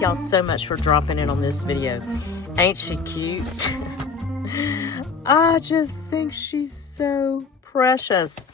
thank y'all so much for dropping in on this video. Ain't she cute? I just think she's so precious.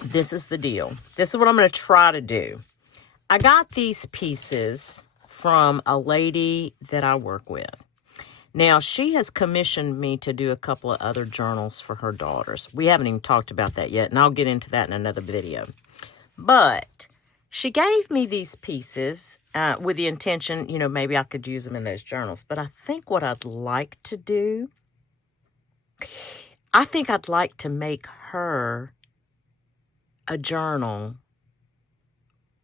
This is the deal. This is what I'm going to try to do. I got these pieces from a lady that I work with. Now, she has commissioned me to do a couple of other journals for her daughters. We haven't even talked about that yet, and I'll get into that in another video. But she gave me these pieces with the intention, you know, maybe I could use them in those journals. But I think what I'd like to do, I think I'd like to make her a journal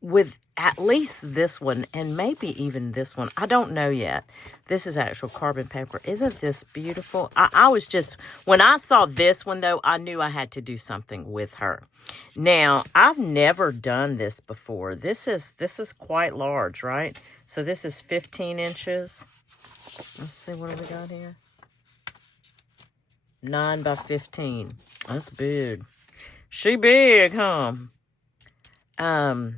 with at least this one and maybe even this one. I don't know yet. This is actual carbon paper. Isn't this beautiful? I was just, when I saw this one though, I knew I had to do something with her. Now, I've never done this before. This is quite large, right? So this is 15 inches. Let's see, what do we got here? 9 by 15. That's big. She big, huh? I'm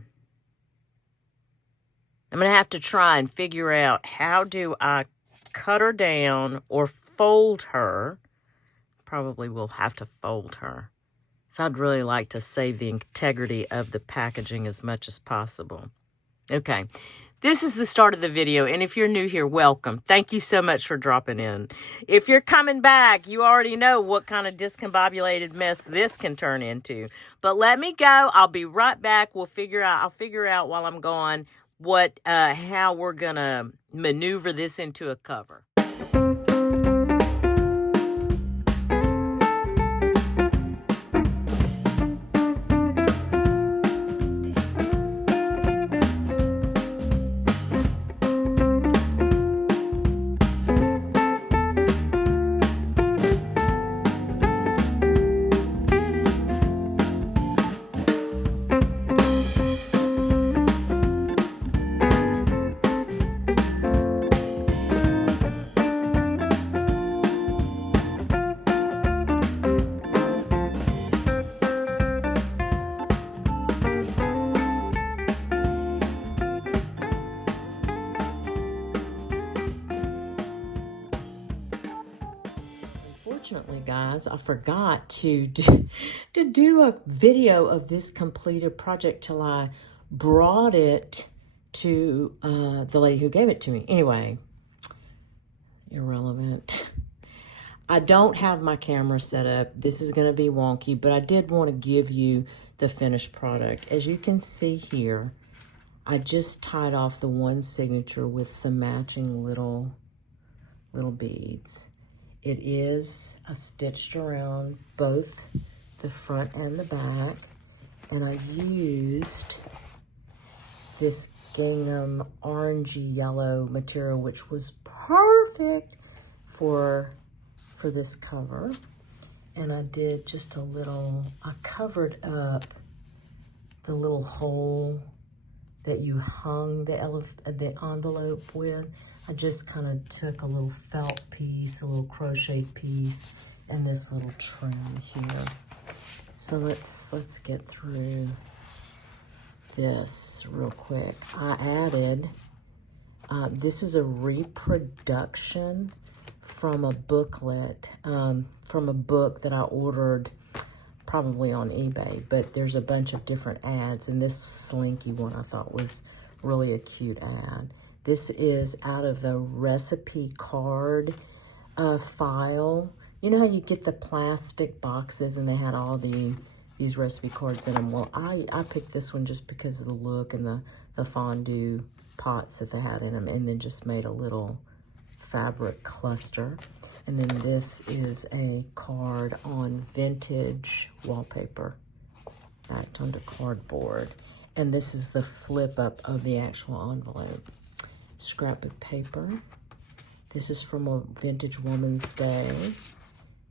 going to have to try and figure out how do I cut her down or fold her. Probably will have to fold her. So I'd really like to save the integrity of the packaging as much as possible. Okay, this is the start of the video, and if you're new here, welcome. Thank you so much for dropping in. If you're coming back, you already know what kind of discombobulated mess this can turn into. But let me go. I'll be right back. I'll figure out while I'm gone how we're gonna maneuver this into a cover. Unfortunately, guys, I forgot to do a video of this completed project till I brought it to the lady who gave it to me. Anyway, irrelevant. I don't have my camera set up. This is going to be wonky, but I did want to give you the finished product. As you can see here, I just tied off the one signature with some matching little beads. It is stitched around both the front and the back, and I used this gingham orangey yellow material, which was perfect for this cover. And I did just I covered up the little hole that you hung the envelope with. I just kind of took a little felt piece, a little crocheted piece, and this little trim here. So let's get through this real quick. I added, this is a reproduction from a booklet, from a book that I ordered probably on eBay, but there's a bunch of different ads, and this slinky one I thought was really a cute ad. This is out of the recipe card file. You know how you get the plastic boxes and they had all these recipe cards in them? Well, I picked this one just because of the look and the fondue pots that they had in them, and then just made a little fabric cluster. And then this is a card on vintage wallpaper backed onto cardboard. And this is the flip up of the actual envelope. Scrapbook paper. This is from a Vintage Woman's Day.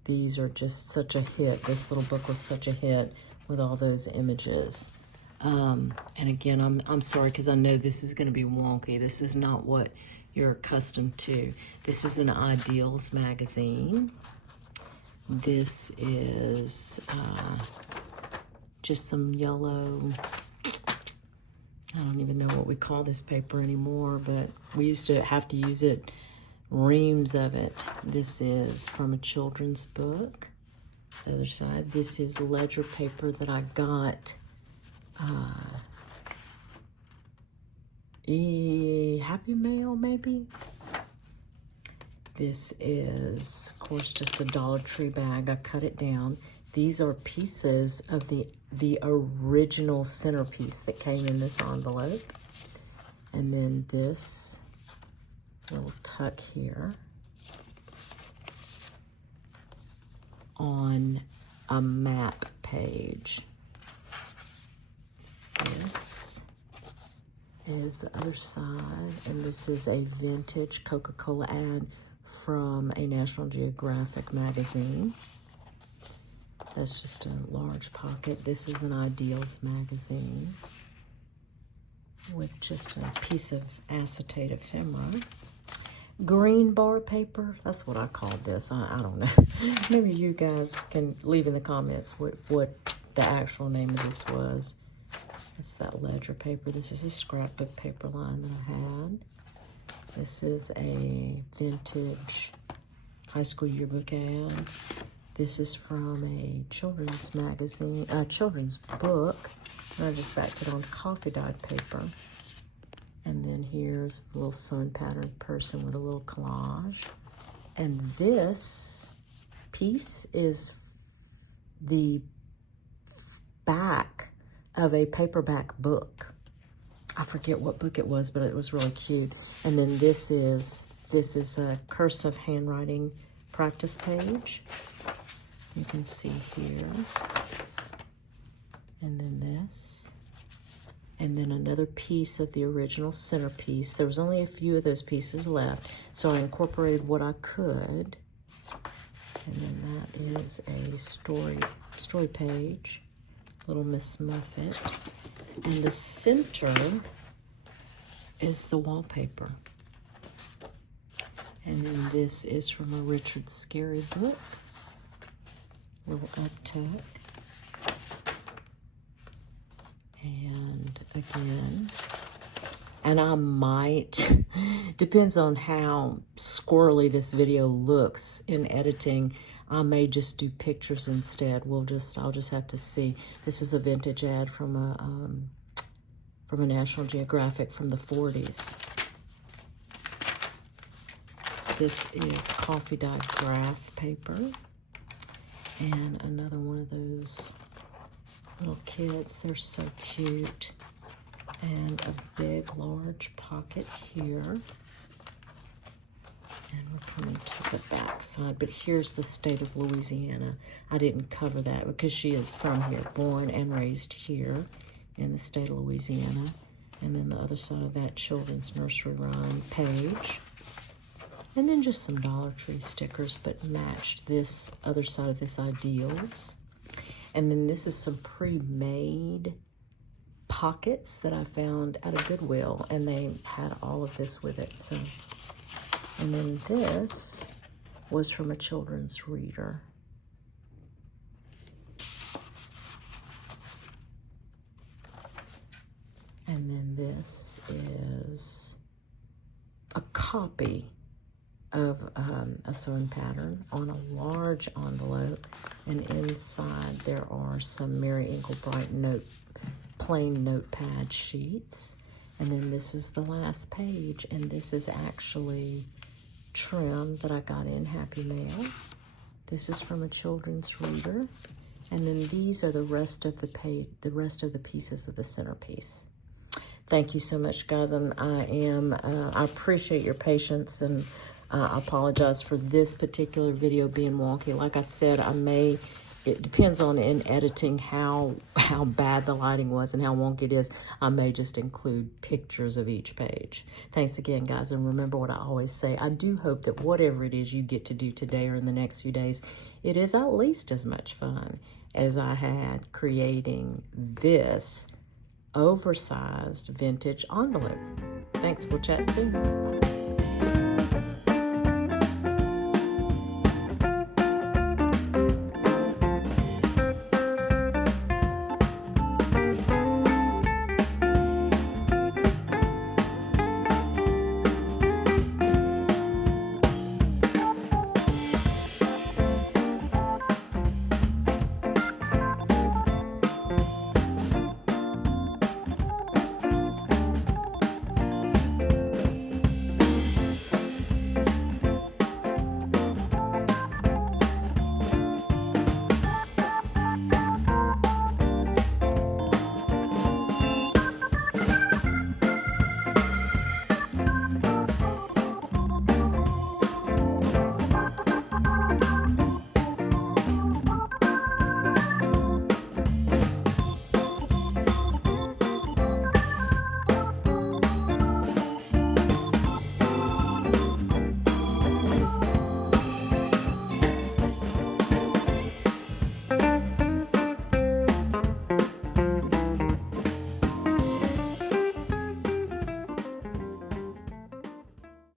These are just such a hit. This little book was such a hit with all those images. And again, I'm sorry because I know this is going to be wonky. This is not what you're accustomed to. This is an Ideals magazine. This is just some yellow, I don't even know what we call this paper anymore, but we used to have to use it, reams of it. This is from a children's book. The other side, this is ledger paper that I got Happy Mail, maybe. This is, of course, just a Dollar Tree bag. I cut it down. These are pieces of the original centerpiece that came in this envelope. And then this little tuck here on a map page. This is the other side, and this is a vintage Coca-Cola ad from a National Geographic magazine. That's just a large pocket. This is an Ideals magazine with just a piece of acetate ephemera. Green bar paper, that's what I called this. I don't know. Maybe you guys can leave in the comments what the actual name of this was. It's that ledger paper. This is a scrapbook paper line that I had. This is a vintage high school yearbook ad. This is from a children's magazine, children's book. And I just backed it on coffee dyed paper. And then here's a little sun patterned person with a little collage. And this piece is the back of a paperback book. I forget what book it was, but it was really cute. And then this is a cursive handwriting practice page. You can see here. And then this. And then another piece of the original centerpiece. There was only a few of those pieces left, so I incorporated what I could. And then that is a story page, Little Miss Muffet. And the center is the wallpaper. And then this is from a Richard Scarry book, little uptuck. And again, and I might, depends on how squirrely this video looks in editing, I may just do pictures instead. I'll just have to see. This is a vintage ad from a National Geographic from the 40s. This is coffee dyed graph paper, and another one of those little kids. They're so cute. And a big, large pocket here. And we're coming to the back side. But here's the state of Louisiana. I didn't cover that because she is from here, born and raised here in the state of Louisiana. And then the other side of that, children's nursery rhyme page. And then just some Dollar Tree stickers, but matched this other side of this Ideals. And then this is some pre-made pockets that I found at a Goodwill, and they had all of this with it. So, and then this was from a children's reader. And then this is a copy of a sewing pattern on a large envelope, and inside there are some Mary Engelbright plain notepad sheets. And then this is the last page, and this is actually trim that I got in Happy Mail. This is from a children's reader, and then these are the rest of the page, the rest of the pieces of the centerpiece. Thank you so much, guys. I appreciate your patience, and I apologize for this particular video being wonky. Like I said, it depends on in editing how bad the lighting was and how wonky it is. I may just include pictures of each page. Thanks again, guys. And remember what I always say. I do hope that whatever it is you get to do today or in the next few days, it is at least as much fun as I had creating this oversized vintage envelope. Thanks. We'll chat soon. Bye.